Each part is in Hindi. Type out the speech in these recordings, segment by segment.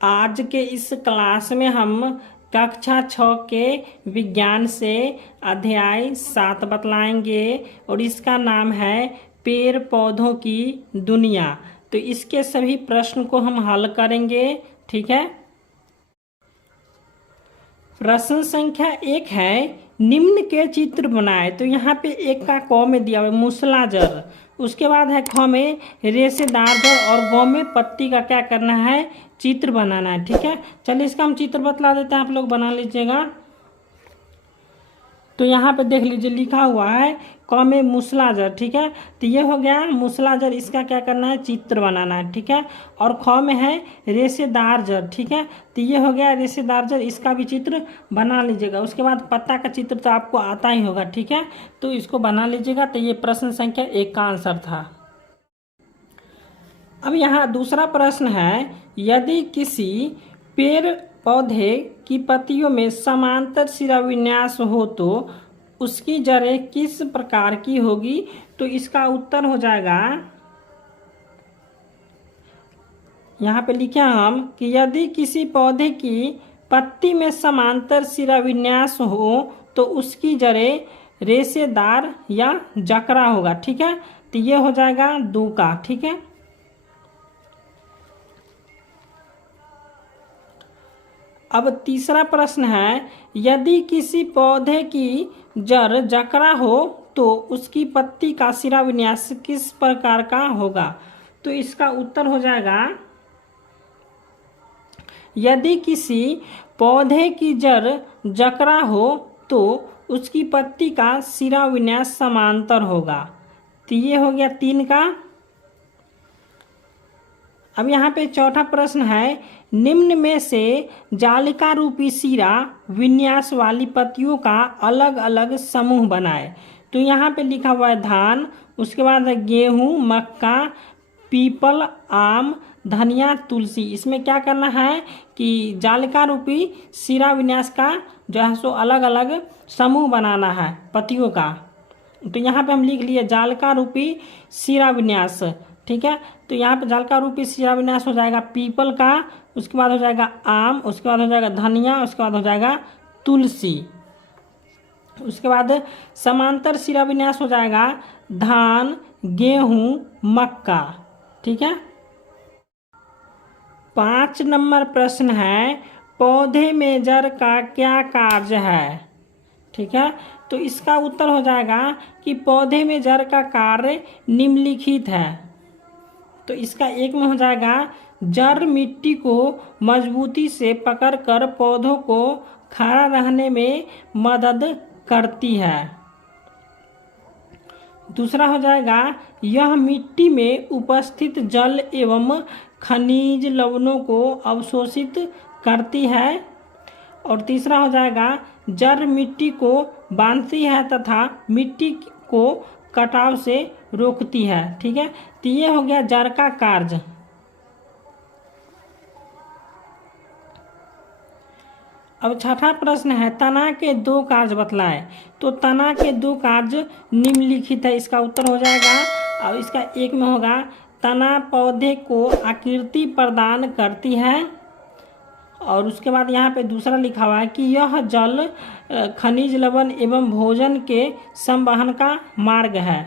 आज के इस क्लास में हम कक्षा 6 के विज्ञान से अध्याय 7 बतलाएंगे और इसका नाम है पेड़ पौधों की दुनिया। तो इसके सभी प्रश्न को हम हल करेंगे। ठीक है। प्रश्न संख्या 1 है, निम्न के चित्र बनाए। तो यहाँ पे एक का क में दिया हुआ है मूसलाजर, उसके बाद है ख में रेशेदार जड़ और ग में पत्ती का क्या करना है, चित्र बनाना है। ठीक है, चलिए इसका हम चित्र बतला देते हैं, आप लोग बना लीजिएगा। तो यहाँ पे देख लीजिए लिखा हुआ है क में मूसलाजर। ठीक है, तो ये हो गया मूसलाजर, इसका क्या करना है, चित्र बनाना है। ठीक है, और ख में है रेशेदार जड़। ठीक है, तो ये हो गया रेशेदार जड़, इसका भी चित्र बना लीजिएगा। उसके बाद पत्ता का चित्र तो आपको आता ही होगा। ठीक है, तो इसको बना लीजिएगा। तो ये प्रश्न संख्या 1 का आंसर था। अब यहाँ दूसरा प्रश्न है, यदि किसी पेड़ पौधे की पत्तियों में समांतर शिराविन्यास हो तो उसकी जड़ें किस प्रकार की होगी। तो इसका उत्तर हो जाएगा, यहाँ पे लिखे हम कि यदि किसी पौधे की पत्ती में समांतर शिराविन्यास हो तो उसकी जड़ें रेशेदार या जकड़ा होगा। ठीक है, तो ये हो जाएगा 2 का। ठीक है, अब तीसरा प्रश्न है, यदि किसी पौधे की जड़ जकड़ा हो तो उसकी पत्ती का शिराविन्यास किस प्रकार का होगा। तो इसका उत्तर हो जाएगा, यदि किसी पौधे की जड़ जकड़ा हो तो उसकी पत्ती का शिराविन्यास समांतर होगा। तो ये हो गया 3 का। अब यहाँ पे चौथा प्रश्न है, निम्न में से जालिका रूपी शिरा विन्यास वाली पत्तियों का अलग अलग समूह बनाए। तो यहाँ पे लिखा हुआ है धान, उसके बाद है गेहूँ, मक्का, पीपल, आम, धनिया, तुलसी। इसमें क्या करना है कि जालिका रूपी शिरा विन्यास का जो है सो अलग अलग समूह बनाना है पत्तियों का। तो यहाँ पे हम लिख लिए जालिका रूपी शिरा विन्यास। ठीक है, तो यहाँ पे जालिका रूपी शिराविन्यास हो जाएगा पीपल का, उसके बाद हो जाएगा आम, उसके बाद हो जाएगा धनिया, उसके बाद हो जाएगा तुलसी। उसके बाद समांतर शिराविन्यास हो जाएगा धान, गेहूं, मक्का। ठीक है, 5 नंबर प्रश्न है, पौधे में जड़ का क्या कार्य है। ठीक है, तो इसका उत्तर हो जाएगा कि पौधे में जड़ का कार्य निम्नलिखित है। तो इसका 1 में हो जाएगा, जड़ मिट्टी को मजबूती से पकड़कर पौधों को खड़ा रहने में मदद करती है। दूसरा हो जाएगा, यह मिट्टी में उपस्थित जल एवं खनिज लवणों को अवशोषित करती है। और तीसरा हो जाएगा, जड़ मिट्टी को बांधती है तथा मिट्टी को कटाव से रोकती है। ठीक है, तो ये हो गया जड़ का कार्य। अब छठा प्रश्न है, तना के 2 कार्य बतलाएं। तो तना के 2 कार्य निम्नलिखित है, इसका उत्तर हो जाएगा। और इसका 1 में होगा, तना पौधे को आकृति प्रदान करती है। और उसके बाद यहाँ पे दूसरा लिखा हुआ है कि यह जल खनिज लवण एवं भोजन के संवहन का मार्ग है।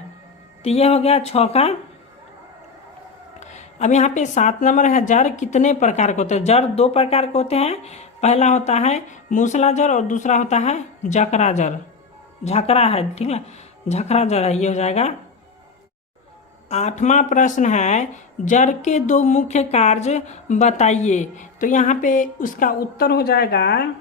तो ये हो गया 6 का। अब यहाँ पे 7 नंबर है, जड़ कितने प्रकार के होते हैं। जड़ 2 प्रकार के होते हैं, पहला होता है मूसला जड़ और दूसरा होता है जकड़ा जड़, झकरा है। ठीक है, झकरा जड़ है, ये हो जाएगा। 8वां प्रश्न है, जड़ के 2 मुख्य कार्य बताइए। तो यहाँ पे उसका उत्तर हो जाएगा,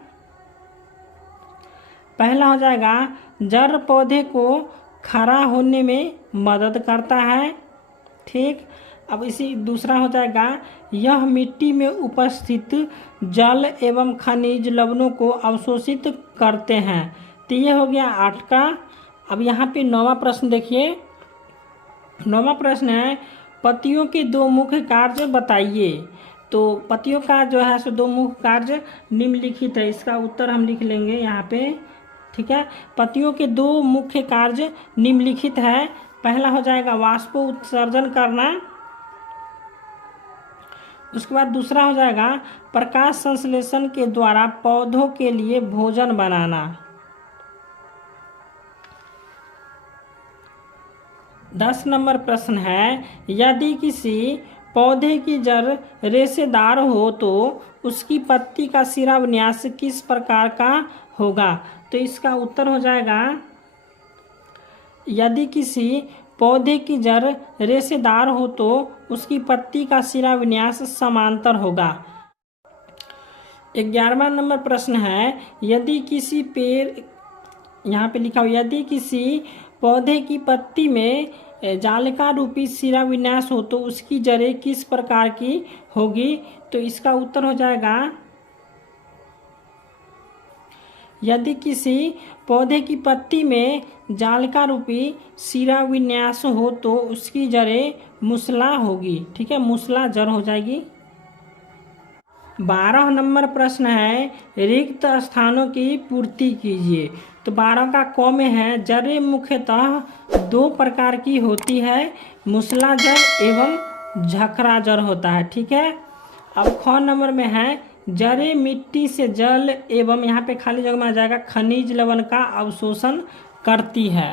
पहला हो जाएगा जड़ पौधे को खड़ा होने में मदद करता है। ठीक, अब इसी दूसरा हो जाएगा, यह मिट्टी में उपस्थित जल एवं खनिज लवणों को अवशोषित करते हैं। तो ये हो गया 8 का। अब यहाँ पे 9वां प्रश्न देखिए। 9वां प्रश्न है, पत्तियों के 2 मुख्य कार्य बताइए। तो पत्तियों का जो है सो 2 मुख्य कार्य निम्नलिखित है, इसका उत्तर हम लिख लेंगे यहाँ पे। ठीक है, पत्तियों के 2 मुख्य कार्य निम्नलिखित है। पहला हो जाएगा वाष्प उत्सर्जन करना, उसके बाद दूसरा हो जाएगा प्रकाश संश्लेषण के द्वारा पौधों के लिए भोजन बनाना। 10 नंबर प्रश्न है, यदि किसी पौधे की जड़ रेशेदार हो तो उसकी पत्ती का सिरा विन्यास किस प्रकार का होगा? तो इसका उत्तर हो जाएगा, यदि किसी पौधे की जड़ रेशेदार हो तो उसकी पत्ती का सिरा विन्यास समांतर होगा। 11वां नंबर प्रश्न है, यदि किसी पेड़, यहाँ पे लिखा हो, यदि किसी पौधे की पत्ती में जालिका रूपी सिरा विन्यास हो तो उसकी जड़ें किस प्रकार की होगी? तो इसका उत्तर हो जाएगा, यदि किसी पौधे की पत्ती में जालिका रूपी सिरा विन्यास हो तो उसकी जड़ें मूसला होगी। ठीक है, मूसला जड़ हो जाएगी। 12 नंबर प्रश्न है, रिक्त स्थानों की पूर्ति कीजिए। तो 12 का क में है, जड़ें मुख्यतः 2 प्रकार की होती है, मूसला जड़ एवं झखरा जड़ होता है। ठीक है, अब ख नंबर में है, जड़ें मिट्टी से जल एवं यहाँ पे खाली जगह में आ जाएगा खनिज लवण का अवशोषण करती है।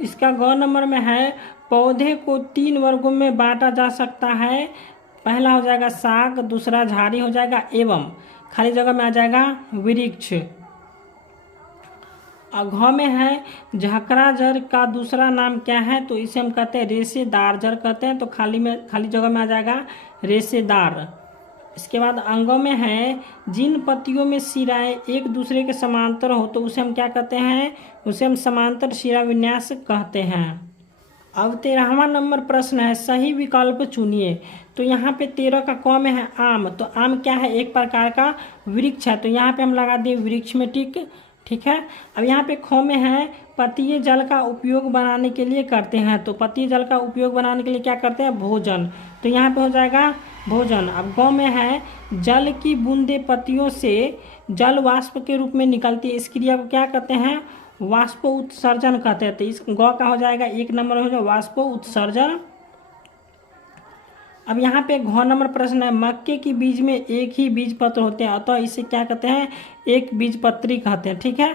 इसका ग नंबर में है, पौधे को 3 वर्गों में बांटा जा सकता है। पहला हो जाएगा शाक, दूसरा झाड़ी हो जाएगा एवं खाली जगह में आ जाएगा वृक्ष। और घ में है, झखरा जड़ का दूसरा नाम क्या है? तो इसे हम कहते हैं रेशेदार जड़ कहते हैं, तो खाली जगह में आ जाएगा रेशेदार। इसके बाद अंगों में है, जिन पत्तियों में सिराएं एक दूसरे के समांतर हो तो उसे हम क्या कहते हैं? उसे हम समांतर सिरा विन्यास कहते हैं। अब 13वां नंबर प्रश्न है, सही विकल्प चुनिए। तो यहाँ पे 13 का क में है आम। तो आम क्या है? एक प्रकार का वृक्ष है, तो यहाँ पे हम लगा दिए वृक्ष में टिक। ठीक है, अब यहाँ पे ख में है, पत्तीय जल का उपयोग बनाने के लिए करते हैं। तो पत्तीय जल का उपयोग बनाने के लिए क्या करते हैं? भोजन। तो यहाँ पे हो जाएगा भोजन। अब ग में है, जल की बूंदें पत्तियों से जल वाष्प के रूप में निकलती है, इस क्रिया को क्या कहते हैं? वाष्प उत्सर्जन कहते हैं। तो इस ग का हो जाएगा 1 नंबर हो जाएगा वाष्प उत्सर्जन। अब यहाँ पे घ नंबर प्रश्न है, मक्के की बीज में एक ही बीज पत्र होते हैं, अतः इसे क्या कहते हैं? एक बीजपत्री कहते हैं। ठीक है,